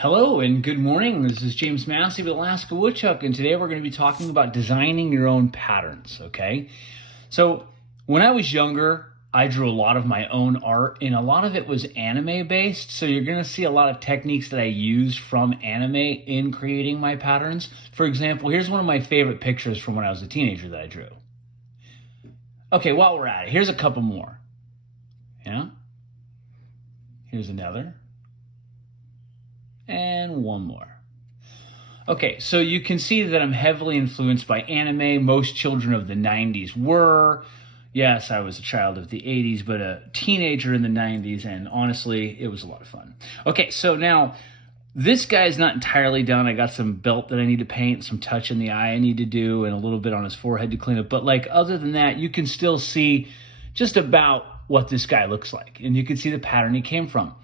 Hello and good morning. This is James Massey with Alaska Woodchuck, and today we're going to be talking about designing your own patterns, okay? So when I was younger, I drew a lot of my own art, and a lot of it was anime-based, so you're going to see a lot of techniques that I used from anime in creating my patterns. For example, here's one of my favorite pictures from when I was a teenager that I drew. Okay, while we're at it, here's a couple more. Yeah? Here's another. And one more. Okay, so you can see that I'm heavily influenced by anime. Most children of the 90s were. Yes, I was a child of the 80s, but a teenager in the 90s, and honestly, it was a lot of fun. Okay, so now, this guy's not entirely done. I got some belt that I need to paint, some touch in the eye I need to do, and a little bit on his forehead to clean up. But like, other than that, you can still see just about what this guy looks like, and you can see the pattern he came from.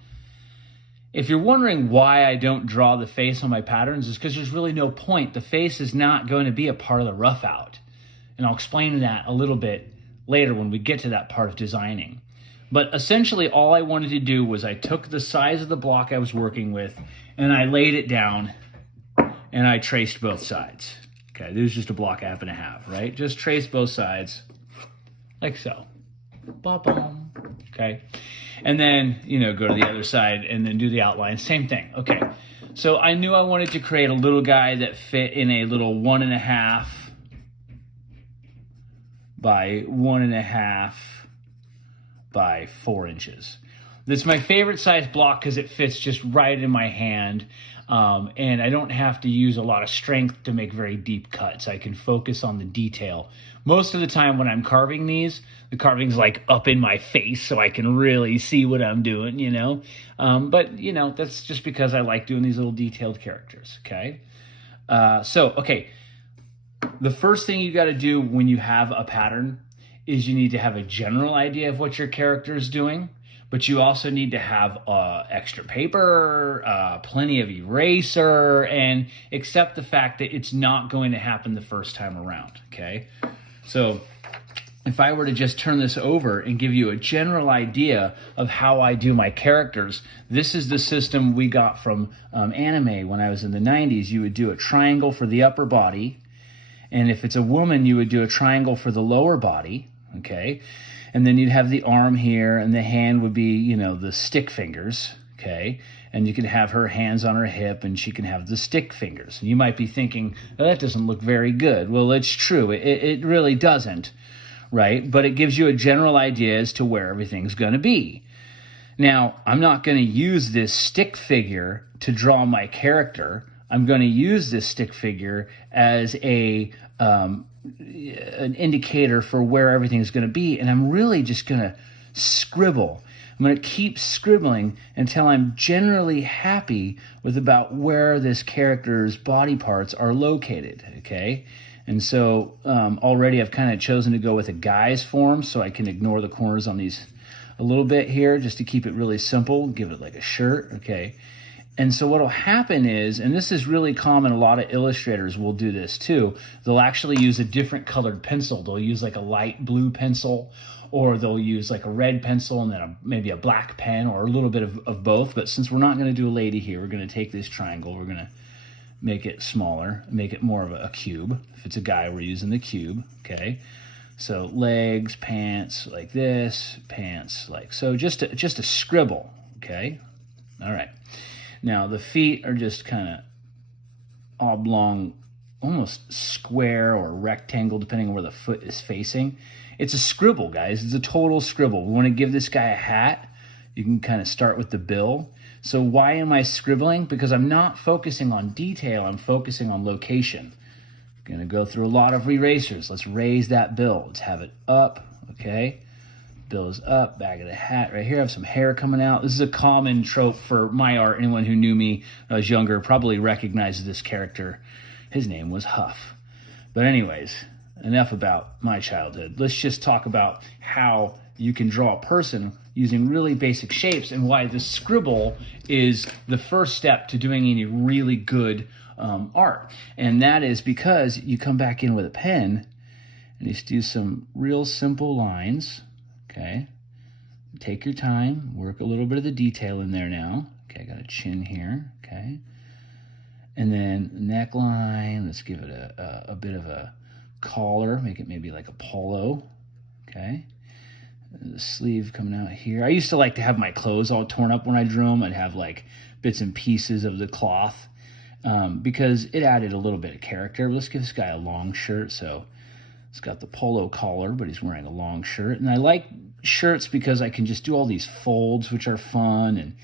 If you're wondering why I don't draw the face on my patterns, it's because there's really no point. The face is not going to be a part of the rough out. And I'll explain that a little bit later when we get to that part of designing. But essentially all I wanted to do was I took the size of the block I was working with and I laid it down and I traced both sides. Okay, this is just a block I happen to have, right? Just trace both sides like so. Ba-bum. Okay. And then, go to the other side and then do the outline. Same thing. Okay. So I knew I wanted to create a little guy that fit in a little 1.5 by 1.5 by 4 inches. This is my favorite size block because it fits just right in my hand. And I don't have to use a lot of strength to make very deep cuts. I can focus on the detail. Most of the time when I'm carving these, the carving's like up in my face so I can really see what I'm doing, But, that's just because I like doing these little detailed characters, okay? Okay, the first thing you got to do when you have a pattern is you need to have a general idea of what your character is doing. But you also need to have extra paper, plenty of eraser, and accept the fact that it's not going to happen the first time around, okay? So if I were to just turn this over and give you a general idea of how I do my characters, this is the system we got from anime when I was in the 90s. You would do a triangle for the upper body, and if it's a woman, you would do a triangle for the lower body, okay? And then you'd have the arm here, and the hand would be, the stick fingers, okay? And you can have her hands on her hip, and she can have the stick fingers. And you might be thinking, oh, that doesn't look very good. Well, it's true. It really doesn't, right? But it gives you a general idea as to where everything's going to be. Now, I'm not going to use this stick figure to draw my character. I'm going to use this stick figure as an indicator for where everything's going to be, and I'm really just going to scribble. I'm going to keep scribbling until I'm generally happy with about where this character's body parts are located, okay? And so already I've kind of chosen to go with a guy's form so I can ignore the corners on these a little bit here just to keep it really simple, give it like a shirt, okay? And so what will happen is, and this is really common, a lot of illustrators will do this too, they'll actually use a different colored pencil. They'll use like a light blue pencil, or they'll use like a red pencil and then maybe a black pen, or a little bit of both. But since we're not going to do a lady here, we're going to take this triangle, we're going to make it smaller, make it more of a cube. If it's a guy, we're using the cube, okay? So legs, pants like this, pants like so, just a scribble, okay? All right. Now, the feet are just kind of oblong, almost square or rectangle, depending on where the foot is facing. It's a scribble, guys. It's a total scribble. We want to give this guy a hat. You can kind of start with the bill. So why am I scribbling? Because I'm not focusing on detail. I'm focusing on location. I'm going to go through a lot of erasers. Let's raise that bill. Let's have it up, okay? Bill is up, back of the hat right here. I have some hair coming out. This is a common trope for my art. Anyone who knew me when I was younger probably recognizes this character. His name was Huff. But anyways, enough about my childhood. Let's just talk about how you can draw a person using really basic shapes and why the scribble is the first step to doing any really good art. And that is because you come back in with a pen and just do some real simple lines. Okay, take your time, work a little bit of the detail in there now. Okay, I got a chin here, okay. And then neckline, let's give it a bit of a collar, make it maybe like a polo, okay. The sleeve coming out here. I used to like to have my clothes all torn up when I drew them. I'd have like bits and pieces of the cloth because it added a little bit of character. Let's give this guy a long shirt. So it's got the polo collar, but he's wearing a long shirt. And I like shirts because I can just do all these folds, which are fun. And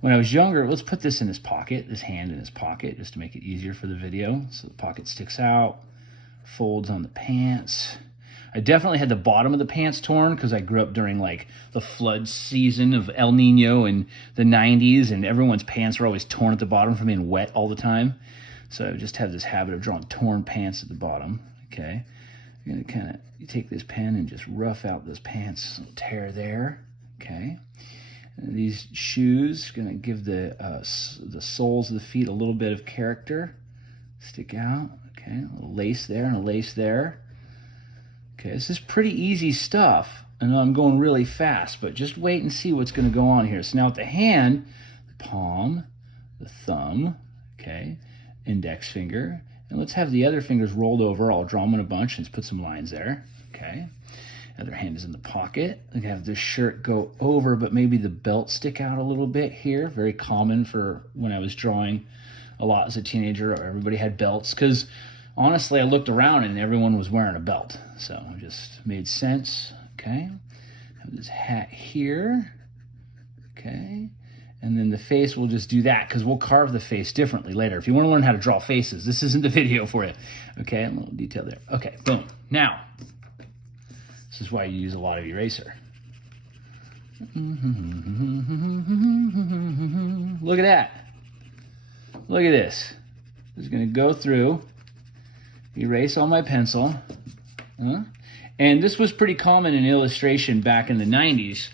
when I was younger, let's put this in his pocket, this hand in his pocket, just to make it easier for the video. So the pocket sticks out, folds on the pants. I definitely had the bottom of the pants torn because I grew up during like the flood season of El Nino in the 90s, and everyone's pants were always torn at the bottom from being wet all the time. So I just have this habit of drawing torn pants at the bottom. Okay, you're gonna kind of take this pen and just rough out this pants tear there. Okay, and these shoes gonna give the soles of the feet a little bit of character, stick out. Okay, a little lace there and a lace there. Okay, this is pretty easy stuff. I know I'm going really fast, but just wait and see what's going to go on here. So now with the hand, the palm, the thumb, okay, index finger, and let's have the other fingers rolled over. I'll draw them in a bunch and just put some lines there, okay. Other hand is in the pocket. I have this shirt go over, but maybe the belt stick out a little bit here. Very common for when I was drawing a lot as a teenager. Everybody had belts because honestly, I looked around and everyone was wearing a belt. So it just made sense, okay? Have this hat here, okay? And then the face, we'll just do that because we'll carve the face differently later. If you want to learn how to draw faces, this isn't the video for you, okay? A little detail there. Okay, boom. Now, this is why you use a lot of eraser. Look at that. Look at this. I'm just going to go through, erase all my pencil. And this was pretty common in illustration back in the 90s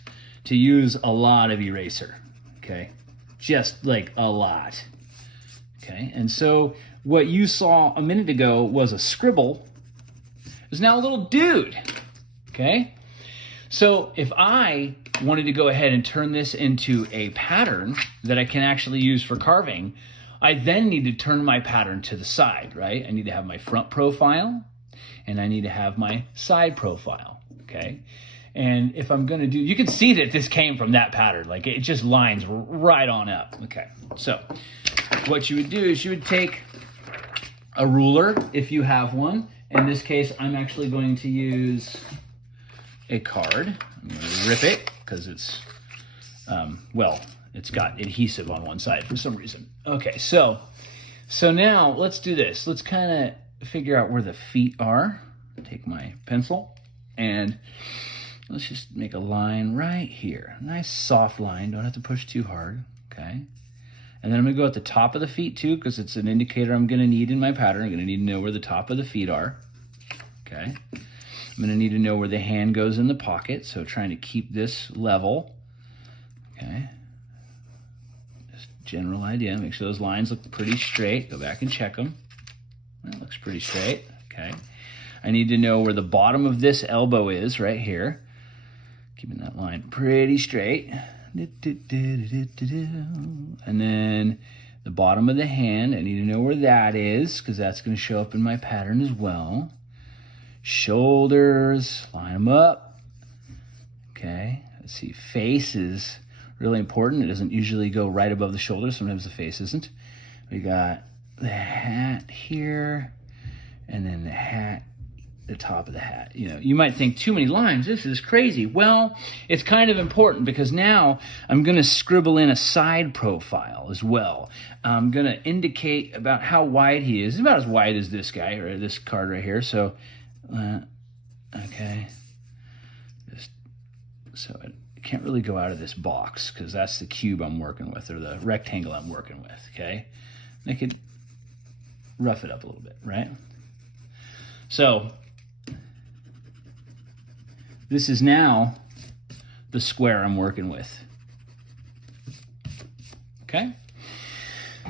to use a lot of eraser, okay? Just like a lot, okay? And so what you saw a minute ago was a scribble is now a little dude, okay? So if I wanted to go ahead and turn this into a pattern that I can actually use for carving, I then need to turn my pattern to the side, right? I need to have my front profile and I need to have my side profile, okay? And if I'm gonna do, you can see that this came from that pattern, like it just lines right on up, okay? So what you would do is you would take a ruler if you have one. In this case, I'm actually going to use a card. I'm gonna rip it because it's, well, it's got adhesive on one side for some reason. Okay, so now let's do this. Let's kind of figure out where the feet are. Take my pencil and let's just make a line right here. A nice soft line, don't have to push too hard, okay? And then I'm gonna go at the top of the feet too because it's an indicator I'm gonna need in my pattern. I'm gonna need to know where the top of the feet are, okay? I'm gonna need to know where the hand goes in the pocket, so trying to keep this level, okay? Just general idea, make sure those lines look pretty straight. Go back and check them. That looks pretty straight, okay? I need to know where the bottom of this elbow is right here. Keeping that line pretty straight. And then the bottom of the hand, I need to know where that is because that's going to show up in my pattern as well. Shoulders, line them up. Okay, let's see, face is really important. It doesn't usually go right above the shoulders. Sometimes the face isn't. We got the hat here, and then the hat, the top of the hat. You know, you might think, too many lines, this is crazy. Well, it's kind of important because now I'm going to scribble in a side profile as well. I'm going to indicate about how wide he is. He's about as wide as this guy, or this card right here. So, okay. Just, so I can't really go out of this box because that's the cube I'm working with, or the rectangle I'm working with, okay? I could rough it up a little bit, right? So this is now the square I'm working with, okay?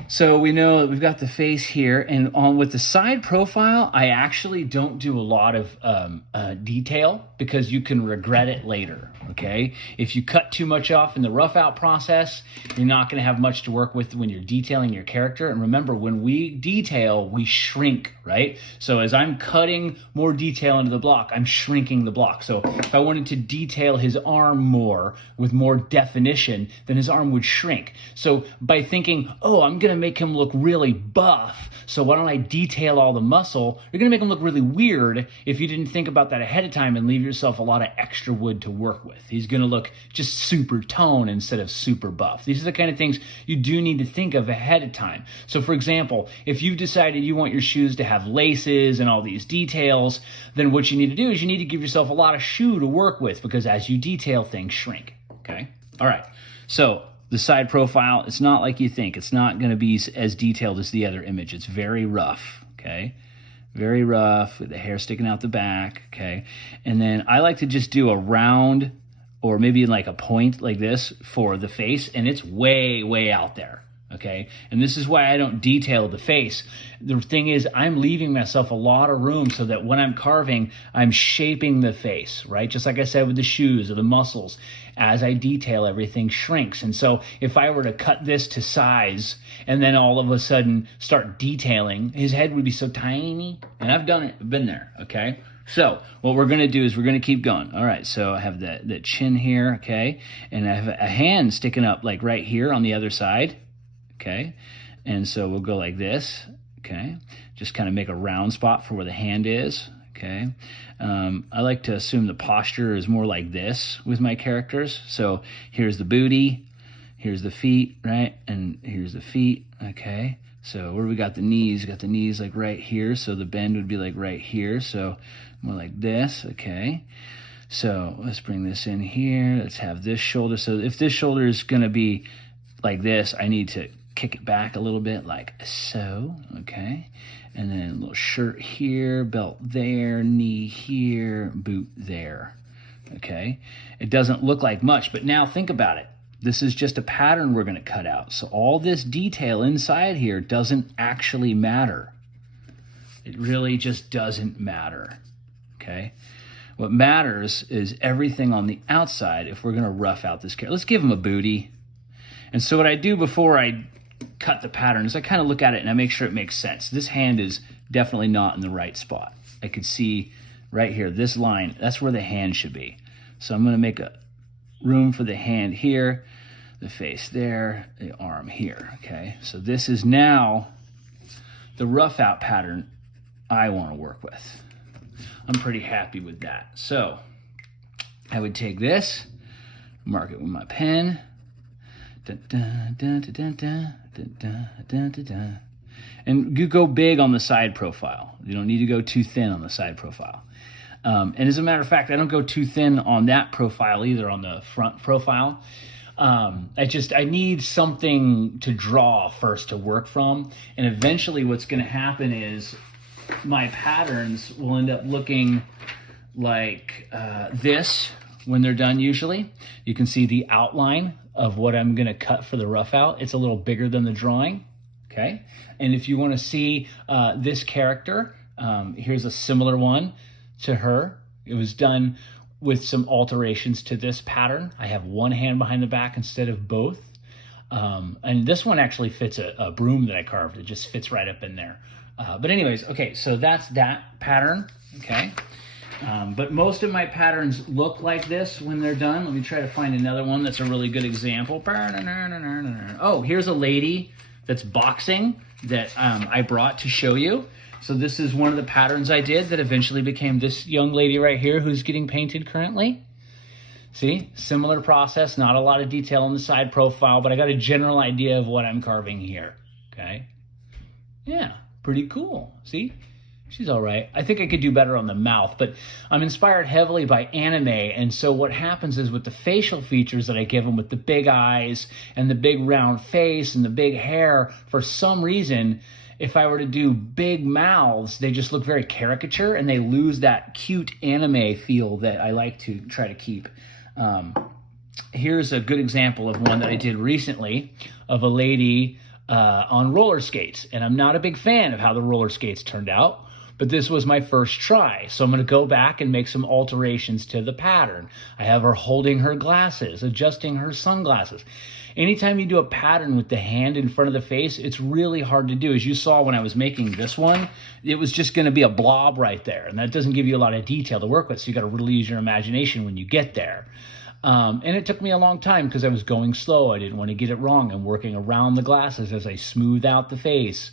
So we know that we've got the face here, and on with the side profile, I actually don't do a lot of detail because you can regret it later, okay? If you cut too much off in the rough out process, you're not gonna have much to work with when you're detailing your character. And remember, when we detail, we shrink, right? So as I'm cutting more detail into the block, I'm shrinking the block. So if I wanted to detail his arm more with more definition, then his arm would shrink. So by thinking, oh, I'm gonna make him look really buff, so why don't I detail all the muscle? You're gonna make him look really weird if you didn't think about that ahead of time and leave yourself a lot of extra wood to work with. He's gonna look just super tone instead of super buff. These are the kind of things you do need to think of ahead of time. So for example, if you've decided you want your shoes to have laces and all these details, then what you need to do is you need to give yourself a lot of shoe to work with, because as you detail, things shrink, okay? All right, so the side profile, it's not like you think. It's not going to be as detailed as the other image. It's very rough, okay? Very rough, with the hair sticking out the back, okay? And then I like to just do a round or maybe like a point like this for the face, and it's way, way out there, okay? And this is why I don't detail the face. The thing is, I'm leaving myself a lot of room so that when I'm carving, I'm shaping the face, right? Just like I said with the shoes or the muscles. As I detail, everything shrinks. And so if I were to cut this to size and then all of a sudden start detailing, his head would be so tiny. And I've done it, been there, okay? So what we're gonna do is we're gonna keep going. All right, so I have the chin here, okay? And I have a hand sticking up like right here on the other side, okay? And so we'll go like this, okay? Just kind of make a round spot for where the hand is, okay? I like to assume the posture is more like this with my characters. So here's the booty, here's the feet, right? And here's the feet, okay? So where we got the knees? We got the knees like right here, so the bend would be like right here, so more like this, okay? So let's bring this in here. Let's have this shoulder. So if this shoulder is gonna be like this, I need to kick it back a little bit like so, okay? And then a little shirt here, belt there, knee here, boot there, okay? It doesn't look like much, but now think about it. This is just a pattern we're gonna cut out. So all this detail inside here doesn't actually matter. It really just doesn't matter, okay? What matters is everything on the outside if we're gonna rough out this character. Let's give him a booty. And so what I do before I cut the pattern is I kind of look at it and I make sure it makes sense. This hand is definitely not in the right spot. I could see right here, this line, that's where the hand should be. So I'm gonna make a room for the hand here, the face there, the arm here, okay? So this is now the rough out pattern I wanna work with. I'm pretty happy with that. So I would take this, mark it with my pen, and you go big on the side profile. You don't need to go too thin on the side profile. And as a matter of fact, I don't go too thin on that profile either, on the front profile. I need something to draw first to work from. And eventually what's gonna happen is my patterns will end up looking like this when they're done usually. You can see the outline of what I'm gonna cut for the rough out. It's a little bigger than the drawing, okay? And if you wanna see this character, here's a similar one to her. It was done with some alterations to this pattern. I have one hand behind the back instead of both. And this one actually fits a broom that I carved. It just fits right up in there. But anyways, okay, so that's that pattern, okay? But most of my patterns look like this when they're done. Let me try to find another one that's a really good example. Oh, here's a lady that's boxing that I brought to show you. So this is one of the patterns I did that eventually became this young lady right here who's getting painted currently. See, similar process, not a lot of detail on the side profile, but I got a general idea of what I'm carving here, okay? Yeah, pretty cool, see? She's all right. I think I could do better on the mouth, but I'm inspired heavily by anime, and so what happens is with the facial features that I give them with the big eyes and the big round face and the big hair, for some reason, if I were to do big mouths, they just look very caricature and they lose that cute anime feel that I like to try to keep. Here's a good example of one that I did recently of a lady on roller skates. And I'm not a big fan of how the roller skates turned out, but this was my first try. So I'm going to go back and make some alterations to the pattern. I have her holding her glasses, adjusting her sunglasses. Anytime you do a pattern with the hand in front of the face, it's really hard to do. As you saw when I was making this one, it was just going to be a blob right there. And that doesn't give you a lot of detail to work with. So you got to really use your imagination when you get there. And it took me a long time because I was going slow. I didn't want to get it wrong. I'm working around the glasses as I smooth out the face.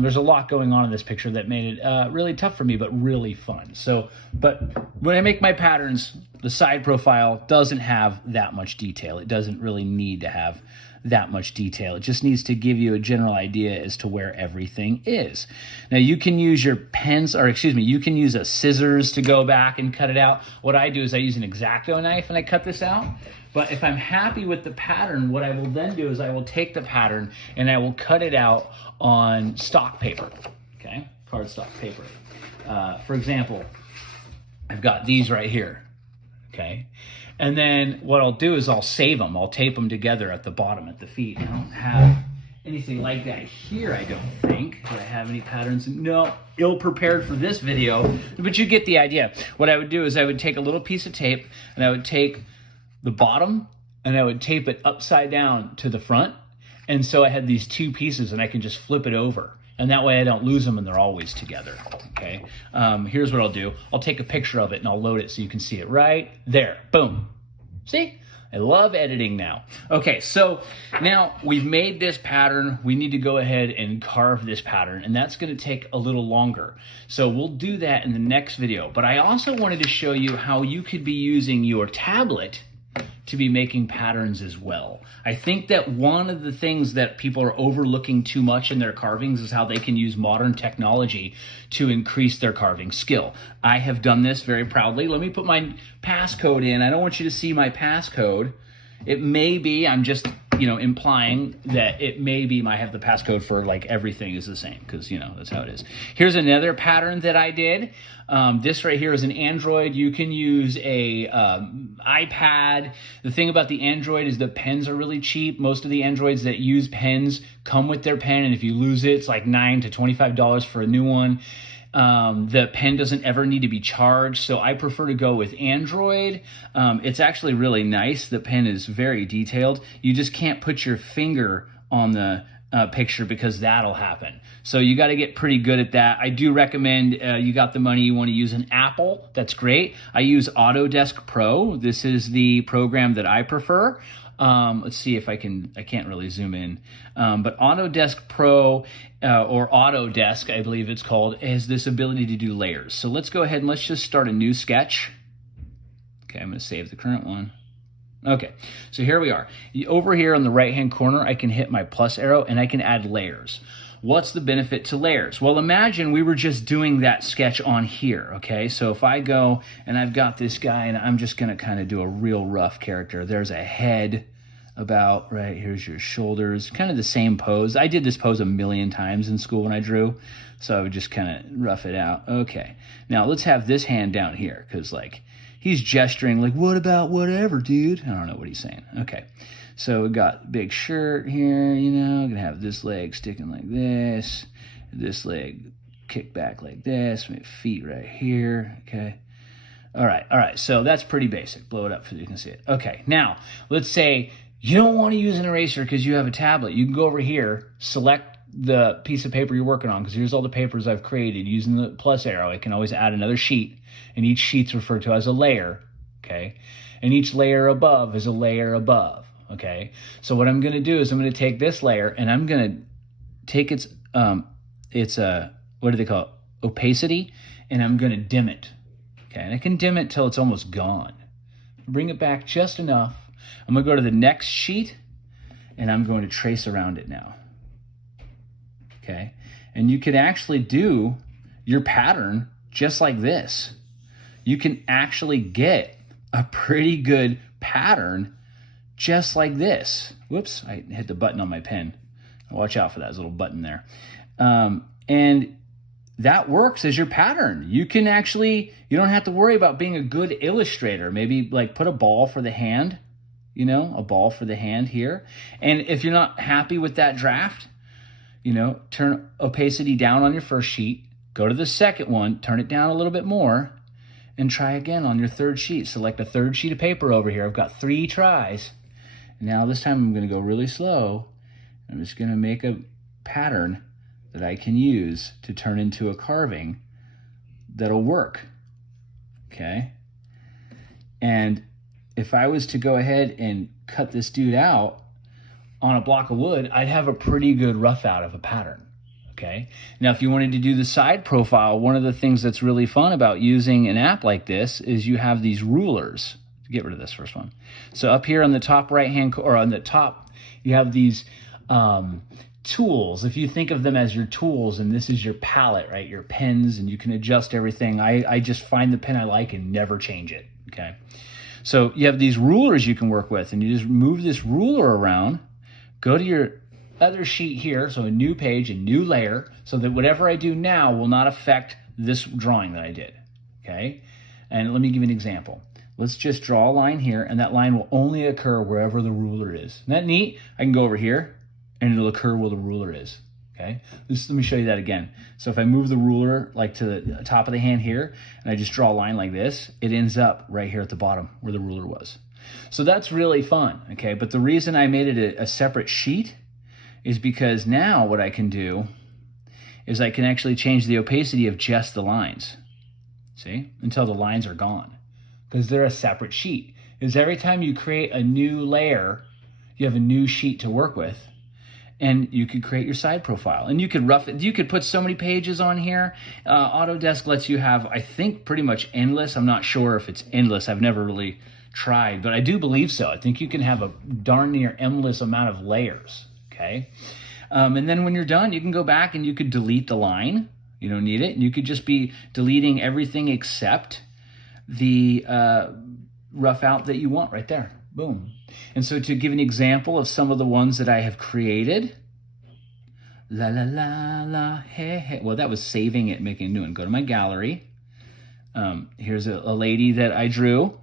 There's a lot going on in this picture that made it really tough for me, but really fun. So, but when I make my patterns, the side profile doesn't have that much detail. It doesn't really need to have that much detail. It just needs to give you a general idea as to where everything is. Now you can use your pens, or excuse me, you can use a scissors to go back and cut it out. What I do is I use an X-Acto knife and I cut this out. But if I'm happy with the pattern, what I will then do is I will take the pattern and I will cut it out on stock paper, okay? Cardstock paper. For example, I've got these right here, okay? And then what I'll do is I'll save them. I'll tape them together at the bottom, at the feet. I don't have anything like that here, I don't think. Do I have any patterns? No, ill-prepared for this video, but you get the idea. What I would do is I would take a little piece of tape and I would take the bottom and I would tape it upside down to the front. And so I had these two pieces and I can just flip it over. And that way I don't lose them and they're always together, okay? Here's what I'll do. I'll take a picture of it and I'll load it so you can see it right there. Boom. See? I love editing now. Okay, so now we've made this pattern. We need to go ahead and carve this pattern, and that's gonna take a little longer. So we'll do that in the next video. But I also wanted to show you how you could be using your tablet to be making patterns as well. I think that one of the things that people are overlooking too much in their carvings is how they can use modern technology to increase their carving skill. I have done this very proudly. Let me put my passcode in. I don't want you to see my passcode. It may be, I'm just, implying that it may be I have the passcode for like everything is the same because, that's how it is. Here's another pattern that I did. This right here is an Android. You can use a iPad. The thing about the Android is the pens are really cheap. Most of the Androids that use pens come with their pen, and if you lose it, it's like $9 to $25 for a new one. The pen doesn't ever need to be charged, so I prefer to go with Android. It's actually really nice. The pen is very detailed. You just can't put your finger on the picture because that'll happen. So you got to get pretty good at that. I do recommend you got the money, you want to use an Apple. That's great. I use Autodesk Pro. This is the program that I prefer. Let's see if I can't really zoom in. But Autodesk Pro or Autodesk, I believe it's called, has this ability to do layers. So let's go ahead and let's just start a new sketch. Okay, I'm going to save the current one. Okay, so here we are. Over here on the right-hand corner, I can hit my plus arrow and I can add layers. What's the benefit to layers? Well, imagine we were just doing that sketch on here, okay? So if I go and I've got this guy and I'm just gonna kind of do a real rough character. There's a head about, right, here's your shoulders, kind of the same pose. I did this pose a million times in school when I drew, so I would just kind of rough it out. Okay, now let's have this hand down here because like, he's gesturing like, what about whatever, dude? I don't know what he's saying. Okay, so we got big shirt here, gonna have this leg sticking like this leg kick back like this, my feet right here, okay. All right, so that's pretty basic. Blow it up so you can see it. Okay, now let's say you don't want to use an eraser because you have a tablet. You can go over here, select the piece of paper you're working on, because here's all the papers I've created. Using the plus arrow, I can always add another sheet, and each sheet's referred to as a layer, okay? And each layer above is a layer above, okay? So what I'm going to do is I'm going to take this layer, and I'm going to take its what do they call it? Opacity, and I'm going to dim it, okay? And I can dim it till it's almost gone. Bring it back just enough. I'm going to go to the next sheet, and I'm going to trace around it now. Okay, and you can actually do your pattern just like this. You can actually get a pretty good pattern just like this. Whoops, I hit the button on my pen. Watch out for that little button there. And that works as your pattern. You can actually, you don't have to worry about being a good illustrator. Maybe like put a ball for the hand, a ball for the hand here. And if you're not happy with that draft, turn opacity down on your first sheet, go to the second one, turn it down a little bit more, and try again on your third sheet. Select a third sheet of paper over here. I've got 3 tries. Now this time I'm going to go really slow. I'm just going to make a pattern that I can use to turn into a carving that'll work. Okay? And if I was to go ahead and cut this dude out on a block of wood, I'd have a pretty good rough out of a pattern. Okay. Now, if you wanted to do the side profile, one of the things that's really fun about using an app like this is you have these rulers. Get rid of this first one. So up here on the top right-hand, or on the top, you have these tools. If you think of them as your tools, and this is your palette, right? Your pens, and you can adjust everything. I just find the pen I like and never change it. Okay. So you have these rulers you can work with, and you just move this ruler around, go to your other sheet here, so a new page, a new layer, so that whatever I do now will not affect this drawing that I did, okay? And let me give you an example. Let's just draw a line here, and that line will only occur wherever the ruler is. Isn't that neat? I can go over here, and it'll occur where the ruler is, okay? Let me show you that again. So if I move the ruler like to the top of the hand here, and I just draw a line like this, it ends up right here at the bottom where the ruler was. So that's really fun, okay? But the reason I made it a separate sheet is because now what I can do is I can actually change the opacity of just the lines, see, until the lines are gone, because they're a separate sheet. Is every time you create a new layer, you have a new sheet to work with, and you could create your side profile, and you could you could put so many pages on here. Autodesk lets you have, I think, pretty much endless. I'm not sure if it's endless. I've never really tried, but I do believe so. I think you can have a darn near endless amount of layers. Okay. And then when you're done, you can go back and you could delete the line. You don't need it. And you could just be deleting everything except the rough out that you want right there. Boom. And so to give an example of some of the ones that I have created, la la la la, hey hey. Well, that was saving it, making a new one. Go to my gallery. Here's a lady that I drew,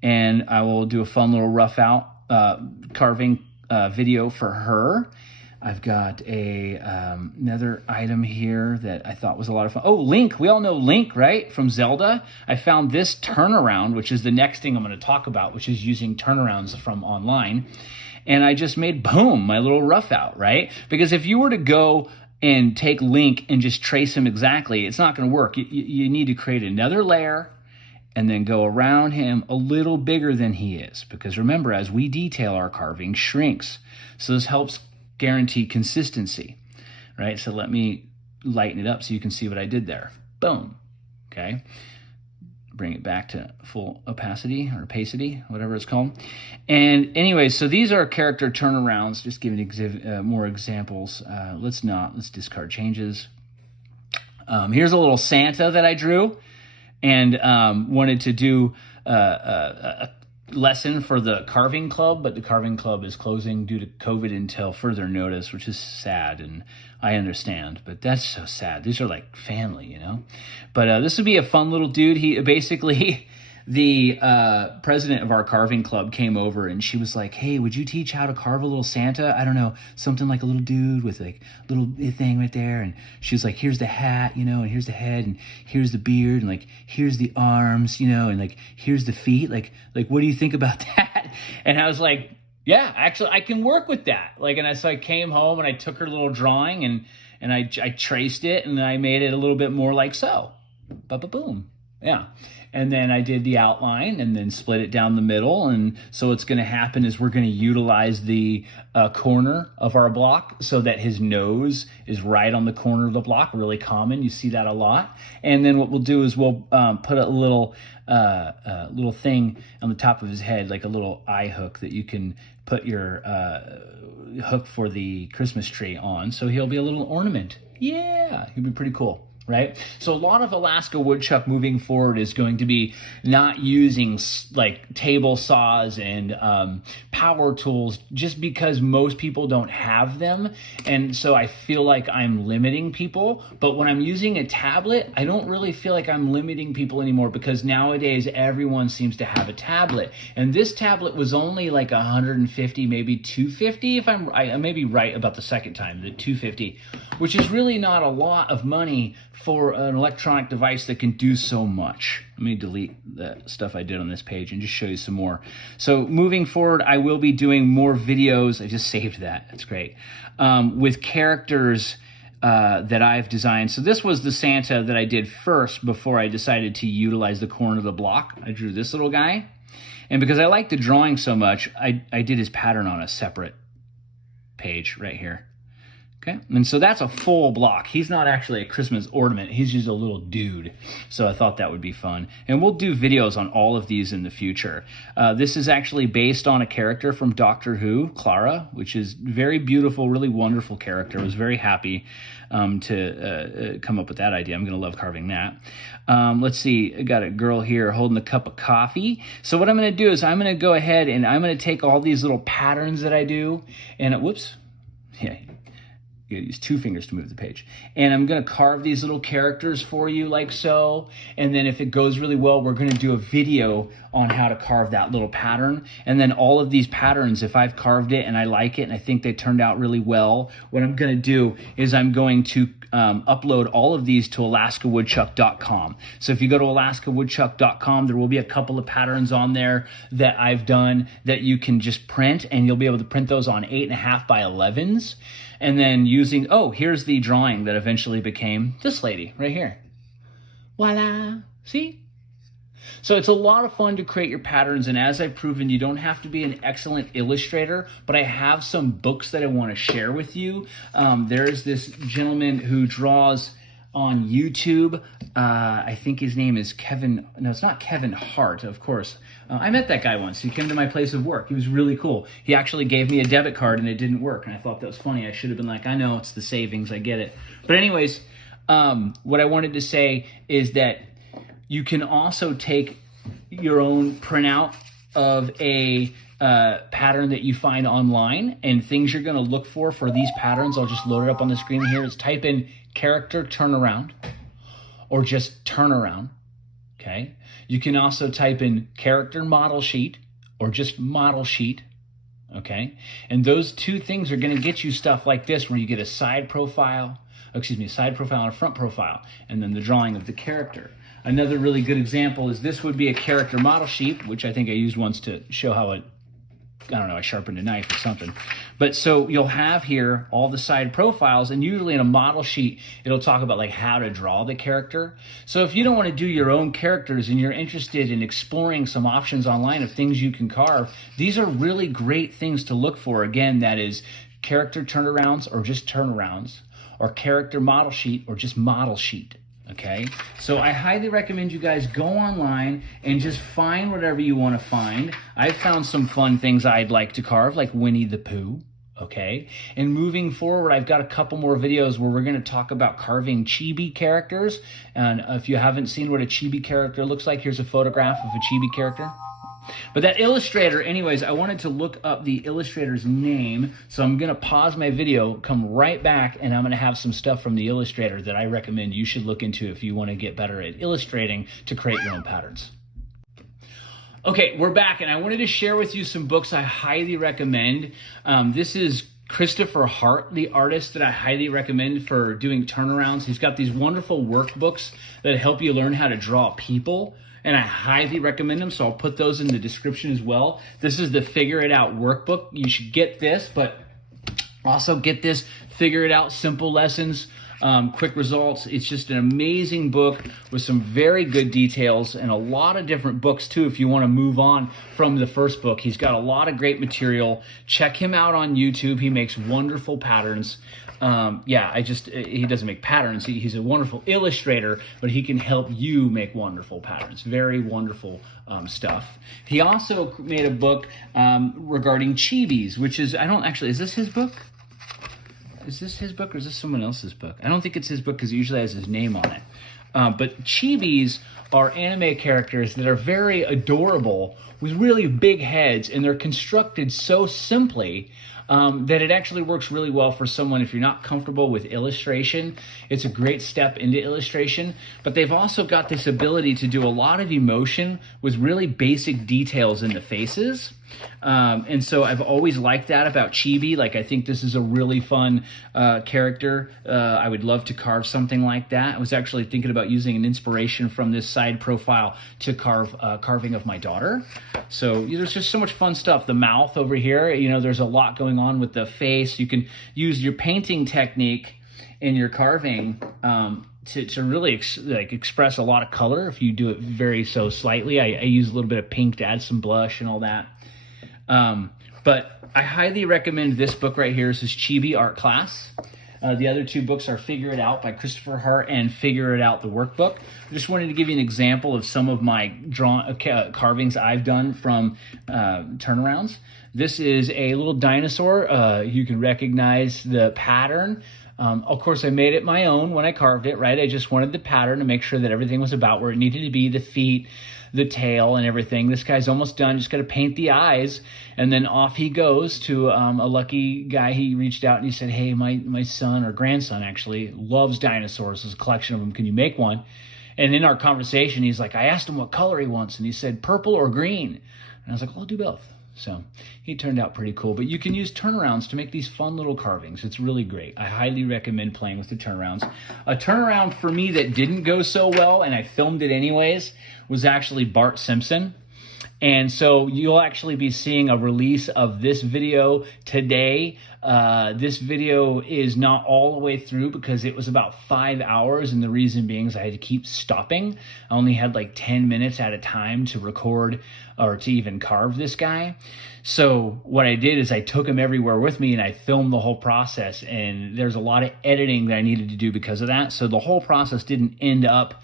and I will do a fun little rough out carving video for her. I've got another item here that I thought was a lot of fun. Oh, Link. We all know Link, right? From Zelda. I found this turnaround, which is the next thing I'm going to talk about, which is using turnarounds from online. And I just made, boom, my little rough out, right? Because if you were to go and take Link and just trace him exactly, it's not going to work. You need to create another layer and then go around him a little bigger than he is. Because remember, as we detail, our carving shrinks. So this helps guarantee consistency, right? So let me lighten it up so you can see what I did there. Boom. Okay. Bring it back to full opacity or opacity, whatever it's called. And anyway, so these are character turnarounds. Just giving more examples. Let's discard changes. Here's a little Santa that I drew and wanted to do a lesson for the carving club, but the carving club is closing due to COVID until further notice, which is sad, and I understand, but that's so sad. These are like family, you know. But this would be a fun little dude. He basically, the president of our carving club came over, and she was like, "Hey, would you teach how to carve a little Santa? I don't know, something like a little dude with like a little thing right there." And she was like, "Here's the hat, you know, and here's the head, and here's the beard, and like here's the arms, you know, and like here's the feet. Like what do you think about that?" And I was like, "Yeah, actually, I can work with that." Like, and so I came home and I took her little drawing and I traced it and I made it a little bit more like so. Ba-ba-boom. Yeah. And then I did the outline and then split it down the middle. And so what's going to happen is we're going to utilize the corner of our block so that his nose is right on the corner of the block. Really common. You see that a lot. And then what we'll do is we'll put a little thing on the top of his head, like a little eye hook that you can put your hook for the Christmas tree on. So he'll be a little ornament. Yeah, he'll be pretty cool. right? So a lot of Alaska Woodchuck moving forward is going to be not using like table saws and power tools, just because most people don't have them. And so I feel like I'm limiting people. But when I'm using a tablet, I don't really feel like I'm limiting people anymore, because nowadays everyone seems to have a tablet. And this tablet was only like 150, maybe 250, if I may be right about the second time, the 250, which is really not a lot of money for an electronic device that can do so much. Let me delete the stuff I did on this page and just show you some more. So moving forward, I will be doing more videos. I just saved that. That's great. With characters that I've designed. So this was the Santa that I did first before I decided to utilize the corner of the block. I drew this little guy. And because I like the drawing so much, I did his pattern on a separate page right here. Okay, and so that's a full block. He's not actually a Christmas ornament. He's just a little dude. So I thought that would be fun. And we'll do videos on all of these in the future. This is actually based on a character from Doctor Who, Clara, which is very beautiful, really wonderful character. I was very happy to come up with that idea. I'm going to love carving that. Let's see. I got a girl here holding a cup of coffee. So what I'm going to do is I'm going to go ahead and I'm going to take all these little patterns that I do. And whoops. Yeah. You gotta use 2 fingers to move the page. And I'm gonna carve these little characters for you like so. And then if it goes really well, we're gonna do a video on how to carve that little pattern. And then all of these patterns, if I've carved it and I like it and I think they turned out really well, what I'm gonna do is I'm going to upload all of these to alaskawoodchuck.com. So if you go to alaskawoodchuck.com, there will be a couple of patterns on there that I've done that you can just print, and you'll be able to print those on 8.5 by 11s. And then using, oh, here's the drawing that eventually became this lady right here. Voila, see? So it's a lot of fun to create your patterns, and as I've proven, you don't have to be an excellent illustrator, but I have some books that I want to share with you. There's this gentleman who draws on YouTube. I think his name is Kevin. No, it's not Kevin Hart, of course. I met that guy once. He came to my place of work. He was really cool. He actually gave me a debit card and it didn't work. And I thought that was funny. I should have been like, I know, it's the savings. I get it. But anyways, what I wanted to say is that you can also take your own printout of a pattern that you find online, and things you're going to look for these patterns. I'll just load it up on the screen here. Is type in character turnaround or just turnaround. Okay. You can also type in character model sheet or just model sheet. Okay. And those 2 things are going to get you stuff like this, where you get a side profile and a front profile, and then the drawing of the character. Another really good example is this would be a character model sheet, which I think I used once to show how I sharpened a knife or something. But so you'll have here all the side profiles, and usually in a model sheet, it'll talk about like how to draw the character. So if you don't want to do your own characters and you're interested in exploring some options online of things you can carve, these are really great things to look for. Again, that is character turnarounds or just turnarounds, or character model sheet or just model sheet. Okay, so I highly recommend you guys go online and just find whatever you want to find. I've found some fun things I'd like to carve, like Winnie the Pooh. Okay, and moving forward, I've got a couple more videos where we're going to talk about carving chibi characters. And if you haven't seen what a chibi character looks like, here's a photograph of a chibi character. But that illustrator, anyways, I wanted to look up the illustrator's name, so I'm going to pause my video, come right back, and I'm going to have some stuff from the illustrator that I recommend you should look into if you want to get better at illustrating to create your own patterns. Okay, we're back, and I wanted to share with you some books I highly recommend. This is Christopher Hart, the artist that I highly recommend for doing turnarounds. He's got these wonderful workbooks that help you learn how to draw people, and I highly recommend them, so I'll put those in the description as well. This is the Figure It Out workbook. You should get this, but also get this Figure It Out Simple Lessons, Quick Results. It's just an amazing book with some very good details and a lot of different books too if you want to move on from the first book. He's got a lot of great material. Check him out on YouTube. He makes wonderful patterns. He doesn't make patterns. He's a wonderful illustrator, but he can help you make wonderful patterns. Very wonderful stuff. He also made a book regarding chibis, which is, is this his book? is this his book or is this someone else's book? I don't think it's his book because it usually has his name on it. But chibis are anime characters that are very adorable with really big heads, and they're constructed so simply that it actually works really well for someone if you're not comfortable with illustration. It's a great step into illustration, but they've also got this ability to do a lot of emotion with really basic details in the faces. And so I've always liked that about chibi. Like, I think this is a really fun character. I would love to carve something like that. I was actually thinking about using an inspiration from this side profile to carve carving of my daughter. So there's just so much fun stuff. The mouth over here, you know, there's a lot going on with the face. You can use your painting technique in your carving to really express a lot of color if you do it very so slightly. I use a little bit of pink to add some blush and all that. But I highly recommend this book right here. This is Chibi Art Class. The other two books are Figure It Out by Christopher Hart and Figure It Out, the workbook. I just wanted to give you an example of some of my carvings I've done from turnarounds. This is a little dinosaur. You can recognize the pattern. Of course, I made it my own when I carved it, right? I just wanted the pattern to make sure that everything was about where it needed to be, the feet, the tail, and everything. This guy's almost done. Just got to paint the eyes, and then off he goes to a lucky guy. He reached out and he said, hey, my son, or grandson actually, loves dinosaurs. There's a collection of them. Can you make one? And in our conversation, he's like, I asked him what color he wants, and he said purple or green. And I was like, well, I'll do both. So he turned out pretty cool. But you can use turnarounds to make these fun little carvings. It's really great. I highly recommend playing with the turnarounds. A turnaround for me that didn't go so well, and I filmed it anyways, was actually Bart Simpson. And so you'll actually be seeing a release of this video today. This video is not all the way through because it was about 5 hours, and the reason being is I had to keep stopping. I only had like 10 minutes at a time to record or to even carve this guy. So what I did is I took him everywhere with me and I filmed the whole process, and there's a lot of editing that I needed to do because of that. So the whole process didn't end up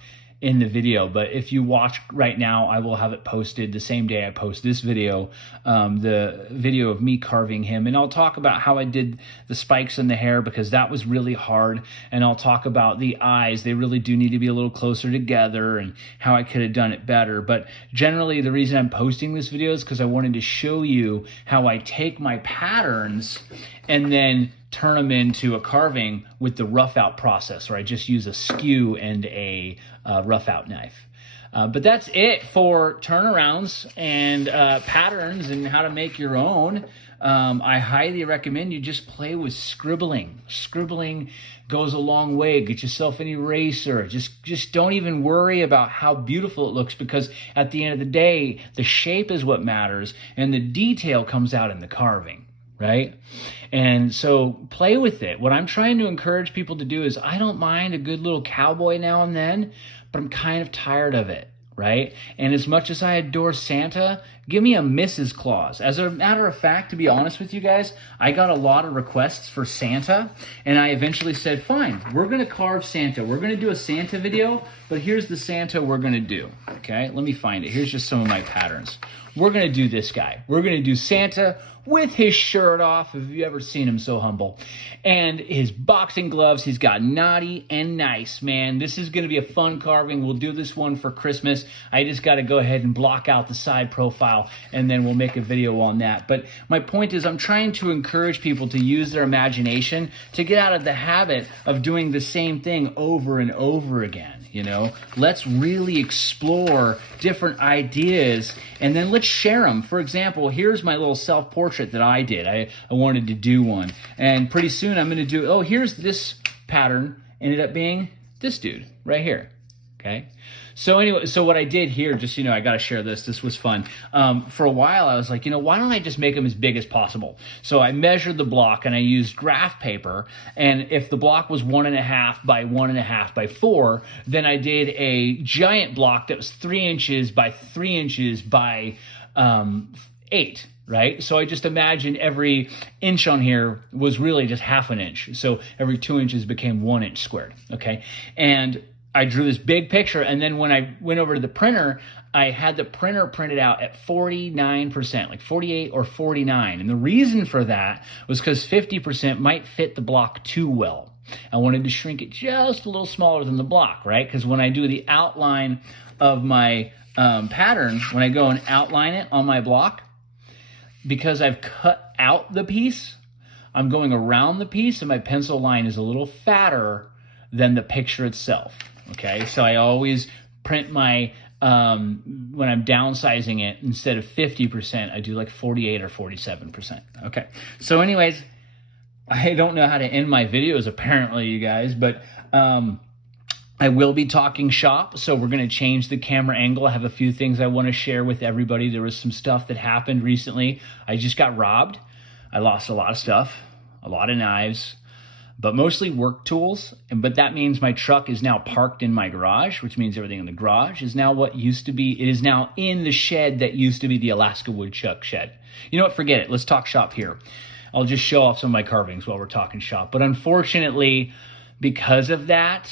in the video, but if you watch right now, I will have it posted the same day I post this video, the video of me carving him, and I'll talk about how I did the spikes in the hair because that was really hard, and I'll talk about the eyes. They really do need to be a little closer together and how I could have done it better. But generally the reason I'm posting this video is because I wanted to show you how I take my patterns and then turn them into a carving with the rough out process, where I just use a skew and a rough out knife. But that's it for turnarounds and patterns and how to make your own. I highly recommend you just play with scribbling. Scribbling goes a long way. Get yourself an eraser. Just don't even worry about how beautiful it looks, because at the end of the day, the shape is what matters and the detail comes out in the carving. Right? And so play with it. What I'm trying to encourage people to do is, I don't mind a good little cowboy now and then, but I'm kind of tired of it. Right? And as much as I adore Santa, give me a Mrs. Claus. As a matter of fact, to be honest with you guys, I got a lot of requests for Santa, and I eventually said, fine, we're going to carve Santa. We're going to do a Santa video, but here's the Santa we're going to do. Okay? Let me find it. Here's just some of my patterns. We're going to do this guy. We're going to do Santa with his shirt off. Have you ever seen him so humble? And his boxing gloves. He's got naughty and nice, man. This is going to be a fun carving. We'll do this one for Christmas. I just got to go ahead and block out the side profile, and then we'll make a video on that. But my point is, I'm trying to encourage people to use their imagination to get out of the habit of doing the same thing over and over again. You know, let's really explore different ideas, and then let's share them. For example, here's my little self-portrait that I did. I wanted to do one, and pretty soon I'm going to do, here's this pattern, ended up being this dude right here. Okay. So anyway, so what I did here, just, I got to share this. This was fun. For a while, I was like, why don't I just make them as big as possible? So I measured the block and I used graph paper. And if the block was 1.5 by 1.5 by 4, then I did a giant block that was 3 inches by 3 inches by 8. Right? So I just imagined every inch on here was really just half an inch. So every 2 inches became 1 inch squared. Okay. And I drew this big picture, and then when I went over to the printer, I had the printer printed out at 49%, like 48 or 49. And the reason for that was because 50% might fit the block too well. I wanted to shrink it just a little smaller than the block, right? Because when I do the outline of my pattern, when I go and outline it on my block, because I've cut out the piece, I'm going around the piece, and my pencil line is a little fatter than the picture itself. Okay, so I always print my, when I'm downsizing it, instead of 50%, I do like 48 or 47%. Okay, so anyways, I don't know how to end my videos apparently, you guys, but I will be talking shop, so we're going to change the camera angle. I have a few things I want to share with everybody. There was some stuff that happened recently. I just got robbed. I lost a lot of stuff, a lot of knives, but mostly work tools. But that means my truck is now parked in my garage, which means everything in the garage is now what used to be. It is now in the shed that used to be the Alaska Woodchuck shed. You know what? Forget it. Let's talk shop here. I'll just show off some of my carvings while we're talking shop. But unfortunately, because of that,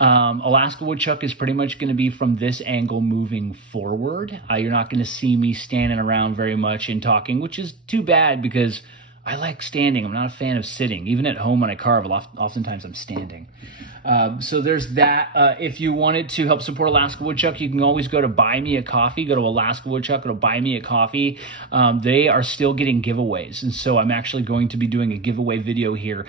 Alaska Woodchuck is pretty much going to be from this angle moving forward. You're not going to see me standing around very much and talking, which is too bad because I like standing. I'm not a fan of sitting. Even at home when I carve, oftentimes I'm standing. So there's that. If you wanted to help support Alaska Woodchuck, you can always go to Buy Me a Coffee. Go to Alaska Woodchuck, go to Buy Me a Coffee. They are still getting giveaways. And so I'm actually going to be doing a giveaway video here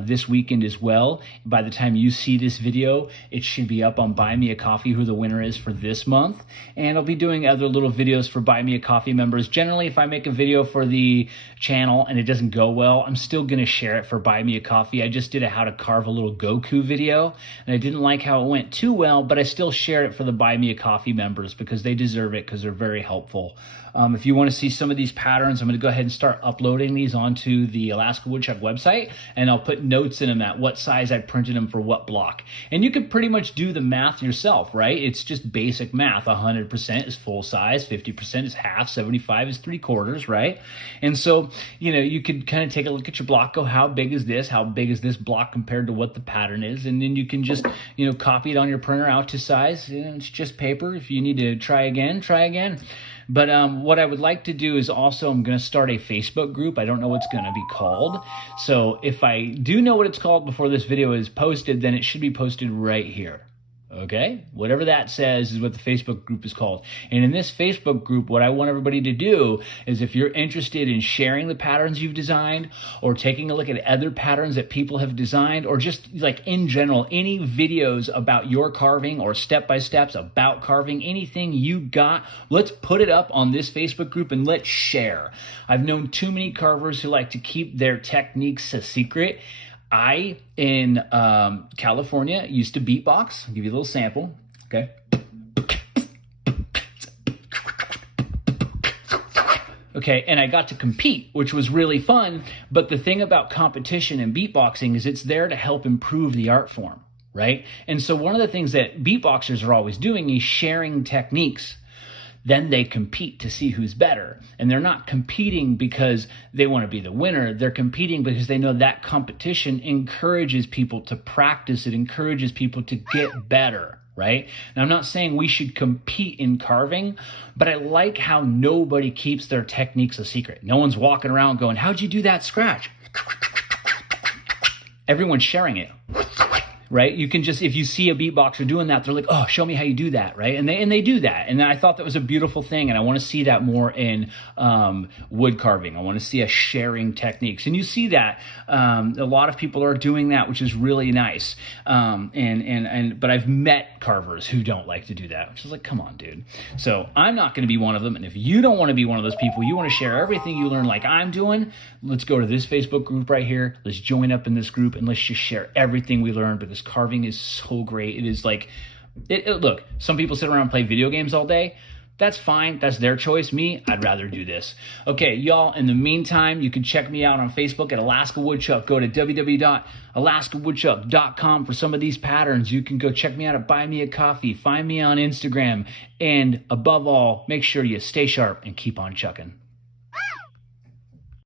this weekend as well. By the time you see this video, it should be up on Buy Me a Coffee who the winner is for this month. And I'll be doing other little videos for Buy Me a Coffee members. Generally, if I make a video for the channel and it doesn't go well, I'm still going to share it for Buy Me a Coffee. I just did a how to carve a little Goku video, and I didn't like how it went too well, but I still shared it for the Buy Me a Coffee members because they deserve it, because they're very helpful. If you want to see some of these patterns, I'm going to go ahead and start uploading these onto the Alaska Woodchuck website, and I'll put notes in them at what size I printed them for what block. And you can pretty much do the math yourself, right? It's just basic math. 100% is full size, 50% is half, 75 is 3/4, right? And so, you know, you could kind of take a look at your block, go, how big is this? How big is this block compared to what the pattern is? And then you can just, you know, copy it on your printer out to size. You know, it's just paper. If you need to try again, try again. But what I would like to do is also, I'm going to start a Facebook group. I don't know what it's going to be called. So if I do know what it's called before this video is posted, then it should be posted right here. Okay? Whatever that says is what the Facebook group is called. And in this Facebook group, what I want everybody to do is, if you're interested in sharing the patterns you've designed, or taking a look at other patterns that people have designed, or just like in general, any videos about your carving or step-by-steps about carving, anything you got, let's put it up on this Facebook group and let's share. I've known too many carvers who like to keep their techniques a secret. I, in California, used to beatbox. I'll give you a little sample, okay? Okay, and I got to compete, which was really fun. But the thing about competition and beatboxing is it's there to help improve the art form, right? And so one of the things that beatboxers are always doing is sharing techniques. Then they compete to see who's better. And they're not competing because they want to be the winner. They're competing because they know that competition encourages people to practice. It encourages people to get better, right? Now, I'm not saying we should compete in carving, but I like how nobody keeps their techniques a secret. No one's walking around going, how'd you do that scratch? Everyone's sharing it. Right? You can just, if you see a beatboxer doing that, they're like, oh, show me how you do that, right? And they do that. And I thought that was a beautiful thing, and I want to see that more in wood carving. I want to see us sharing techniques. And you see that a lot of people are doing that, which is really nice. But I've met carvers who don't like to do that, which is like, come on, dude. So I'm not going to be one of them. And if you don't want to be one of those people, you want to share everything you learn like I'm doing, let's go to this Facebook group right here. Let's join up in this group, and let's just share everything we learned, because carving is so great. It is like, look, some people sit around and play video games all day. That's fine. That's their choice. Me, I'd rather do this. Okay, y'all, in the meantime, you can check me out on Facebook at Alaska Woodchuck. Go to www.alaskawoodchuck.com for some of these patterns. You can go check me out at Buy Me a Coffee. Find me on Instagram. And above all, make sure you stay sharp and keep on chucking.